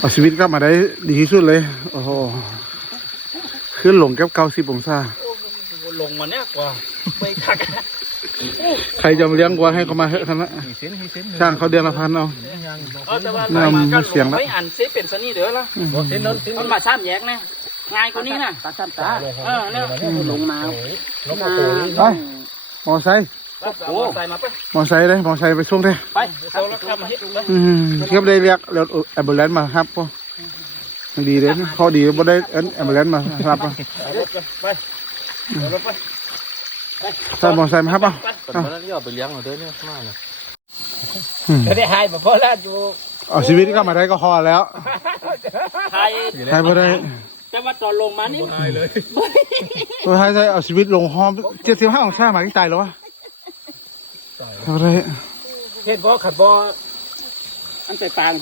เอาชีวิตกลับมาได้ดีที่สุดเลย โอ้โหขึ้นลงแก้วเก้าสิบองศาลงมาเนี่ยกว่าไปคักใครจะมาเลี้ยงวัวให้เขามาเถอะท่านนะกี่เซนกี่เซนจ้างเขาเดือนละพันเอาเออแต่ว่าน้ำมาก็เสียงละไม่อ่านซิเป็นสนี่เด้อละเซนนั้นเซนมันมาซ้ำแยกนะง่ายกว่านี้นะตาซ้ำตาเออเนี่ยลงมานกกระโปรงไปมอไซค์ โอ้ใส่มาไปมอไซค์เลยมอไซค์ไปส่งเลยไปโซแล้วเข้ามาฮิตเลยอืมเทียบได้เรียกเรียกแอมบูเลนมาครับก็ดีเลยข้อดีบ่ได้เอ็นแอมบูเลนมารับอะไปไปไปใส่มอไซค์มาครับอะตอนนั้นที่เอาไปเลี้ยงเอาเด้อเนี่ยมากเลยจะได้หายแบบพอแล้วอยู่เอาชีวิตก็มาได้ก็พอแล้วไทยใครบ่ได้แต่ว่าตอนลงมานี่ตายเลยสุดท้ายใช้เอาชีวิตลงห้อมเจ็ดสิบห้าองศาหมาที่ตายแล้ววะ ใครบ่ไรเห็ดบ่ขัดบ่อันแตกต่าง